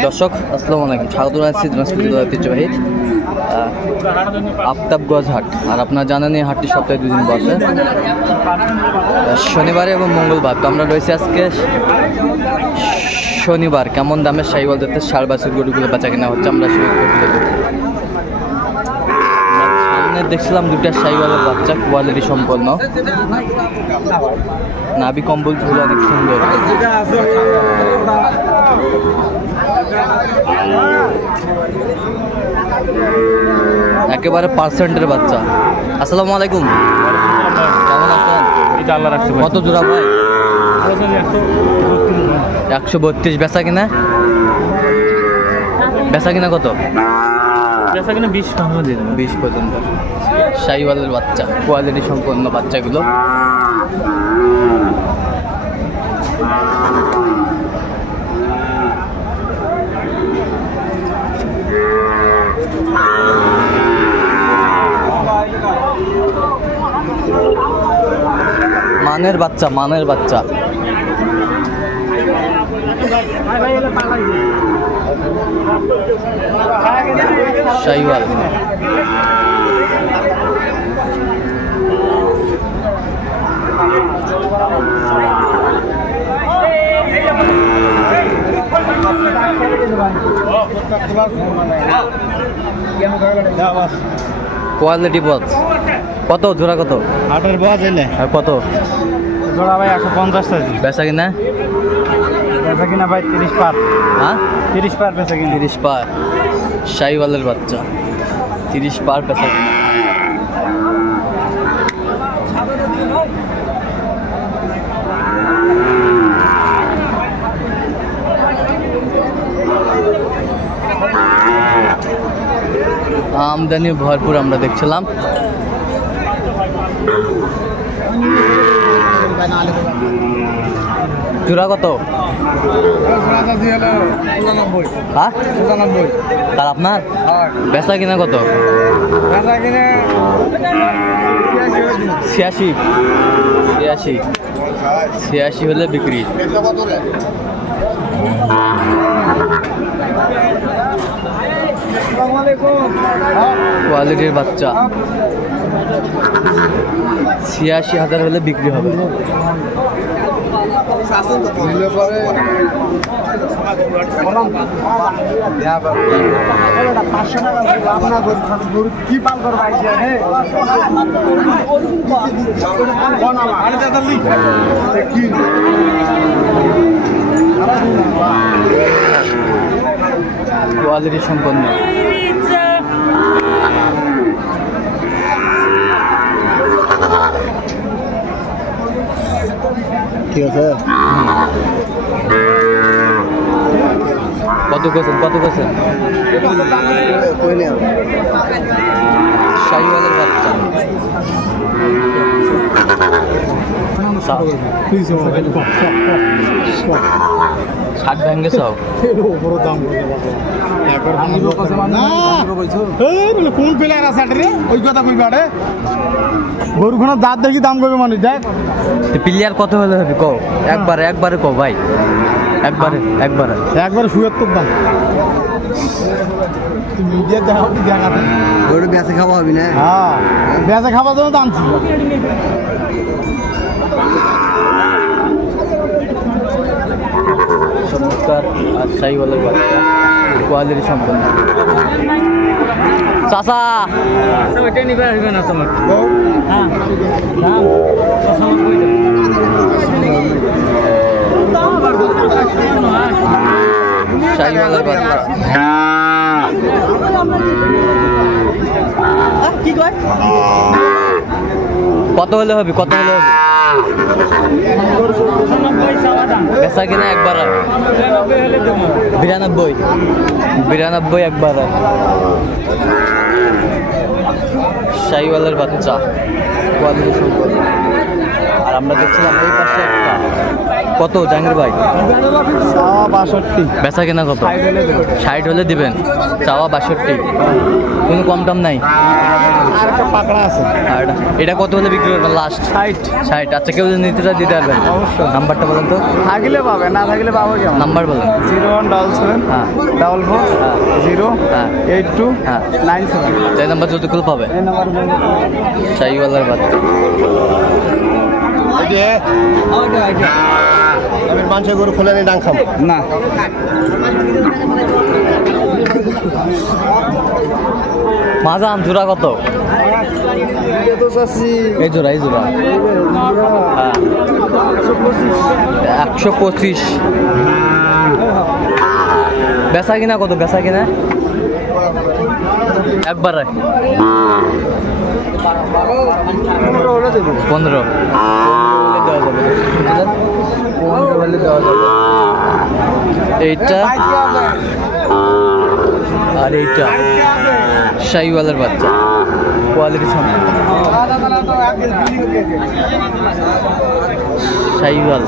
দর্শক আসসালামু আলাইকুম, স্বাগত জানাচ্ছি দিনাজপুর ঐতিহ্যবাহী আফতাবগঞ্জ হাট। আর আপনারা জানেন এই হাটটি সপ্তাহে 2 দিন বসে, শনিবার এবং মঙ্গলবার। তো আমরা রয়েছি আজকে শনিবার। কেমন দামের শাহিওয়াল যাতে ষাঁড় বাছুর গরুগুলো বেচা কেনা হচ্ছে আমরা সেই সামনে দেখছিলাম 2টা শাহিওয়ালের বাচ্চা, কোয়ালিটি সম্পন্ন, নাভি কম্বল ঝুল অনেক সুন্দর। একেবারে পার্সেন্টের বাচ্চা। আসসালামু আলাইকুম, কেমন আছেন? কত জোড়া ভাই? 132। বেচা কিনা কত? বেচা কিনা 20 পর্যন্ত। শাহিওয়ালের বাচ্চা, কোয়ালিটি সম্পন্ন বাচ্চাগুলো। মানের বাচ্চা শাহিওয়াল। কোয়ালিটি বক্স কত জোড়া? কত? 8 বয়স এলে আর কত জোড়া ভাই? 150 টাকা। বেচা কিনা ভাই 30 পার। হ্যাঁ 30 পার বেচা কিনা। 30 পার শাহিওয়ালের বাচ্চা, 30 পার বেচা কিনা। আমদানি ভরপুর আমরা দেখছিলাম। জোড়া কত? তার আপনার বেচা কিনা কত? 86 হলে বিক্রি। কোয়ালিটির বাচ্চা 86,000 হলে বিক্রি হবে। কোয়ালিটি সম্পন্ন। ঠিক আছে। কত করছেন? শাহিওয়ালের বাচ্চা 60 ভেঙে সব। কোন প্লেয়ার আছে ওই কথা কইবা রে? গরুখানা দাঁত দেখি দাম করবে মানুষ। দেখ প্লেয়ার কত হলে হবে কও? একবারে কও ভাই, একবারে 77 দাম। গরু বেঁচে খাওয়া হবে না? হ্যাঁ বেঁচে খাবার জন্য দামছি। চমৎকার আর শাহিওয়ালের বাচ্চা, কোয়ালিটি সম্পন্ন। চাচা ওইটা নিবে আসবে না তোমার? হ্যাঁ শাহিওয়ালের বাচ্চা কত হলে হবে? বেচা কিনা একবার 92 একবার। শাহিওয়ালের বাচ্চা, কোয়ালিটি সম্পন্ন। আর আমরা দেখছিলাম এই পাশে একটা। কত জাহাঙ্গীর ভাই? 62। বেচা কিনা কত? 60 হলে দিবেন। চাওয়া 62, কোনো কম দাম নাই। আর একটা পাকড়া আছে। আর এটা কত হলে বিক্রি করবেন লাস্ট? 60। 60। আচ্ছা, কেউ যদি নিতে চায় দিতে পারবেন? অবশ্যই। নাম্বারটা বলেন তো। থাকলে পাবে, না থাকলে পাবো কেমন? নাম্বার বলেন। 0177 হ্যাঁ 44 হ্যাঁ 0 হ্যাঁ 82 হ্যাঁ 97। এই নাম্বার যতগুলো পাবে। এই নাম্বার শাহিওয়ালার বাচ্চা। মানুষের গরু খুলে নিয়ে ডাং খাম না। মাজান জোড়া কত? এই জোড়া হ্যাঁ 125। বেচা কিনা কত? বেচা কিনা একবার 15 দেওয়া যাবে। এইটা আর এইটা শাহিওয়ালার বাচ্চা, কোয়ালিটি সম্পন্ন শাহিওয়াল।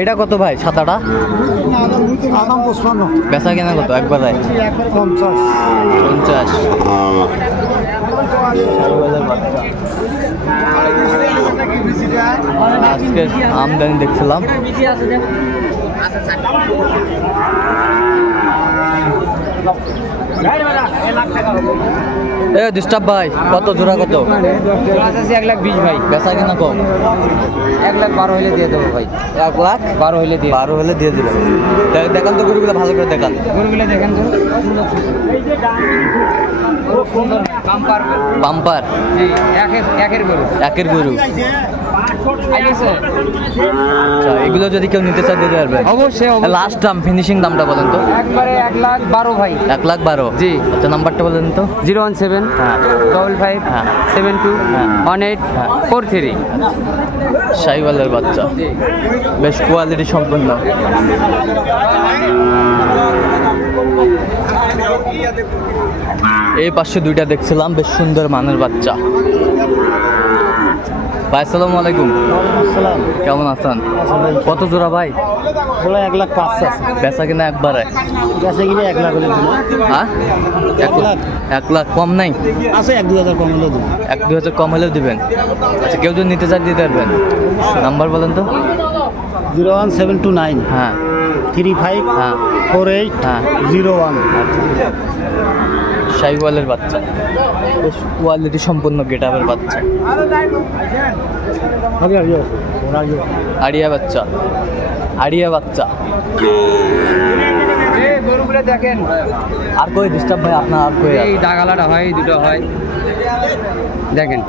এটা কত ভাই? সাদাটা আদাম 55 বেচা কেনা কত? একবার 50 50। শাহিওয়ালের বাচ্চা। আজকে আমদানি দেখছিলাম। এ ডিস্টার্ব ভাই, কত জোড়া কত? 1,20,000 ভাই। বেচা কেনা কম? 1,12,000 হলে দিয়ে দেবো ভাই। 1,12,000 হলে দিয়ে 12 হলে দিয়ে দিবেন। দেখান তো গরুগুলো ভালো করে দেখান। গরুগুলো দেখেন তো সুন্দর বাম্পার। বাম্পার একের গরু। একের গরু। আইছে আচ্ছা, এগুলো যদি কেউ নিতে চায় দিতে পারবেন? অবশ্যই লাস্ট দাম, ফিনিশিং দামটা বলেন তো। একবারে 1,12,000 ভাই। 1,12,000। জি। আচ্ছা, নাম্বারটা বলেন তো। 017 হ্যাঁ 55 হ্যাঁ 72 হ্যাঁ 18 হ্যাঁ 43। শাহিওয়ালের বাচ্চা, বেশ কোয়ালিটি সম্পন্ন। এই পাশে দুইটা দেখছিলাম, বেশ সুন্দর মানের বাচ্চা। ভাই আসসালামু আলাইকুম। কেমন আছেন? কত জোড়া ভাই? 1,05,000 আছে। বেচা কিনা একবারে? বেচা কিনে 1 লাখ হলে দিবো। হ্যাঁ 1 লাখ কম নাই? আছে 1-2 হাজার কম হলে দেবো। 1-2 হাজার কম হলেও দিবেন। আচ্ছা, কেউ যদি নিতে চায় দিতে পারবেন? নাম্বার বলেন তো। 01729 হ্যাঁ 35 হ্যাঁ 48 হ্যাঁ 01। শাহিওয়ালের বাচ্চা, বেশ কোয়ালিটি সম্পন্ন গেটআপের বাচ্চা। আড়িয়া বাচ্চা, আড়িয়া বাচ্চা। গরুগুলো দেখেন। আর কই ডিস্টার্ব ভাই আপনার? আর কই? এই দাগালাটা হয়, দুটো হয়, দেখেন।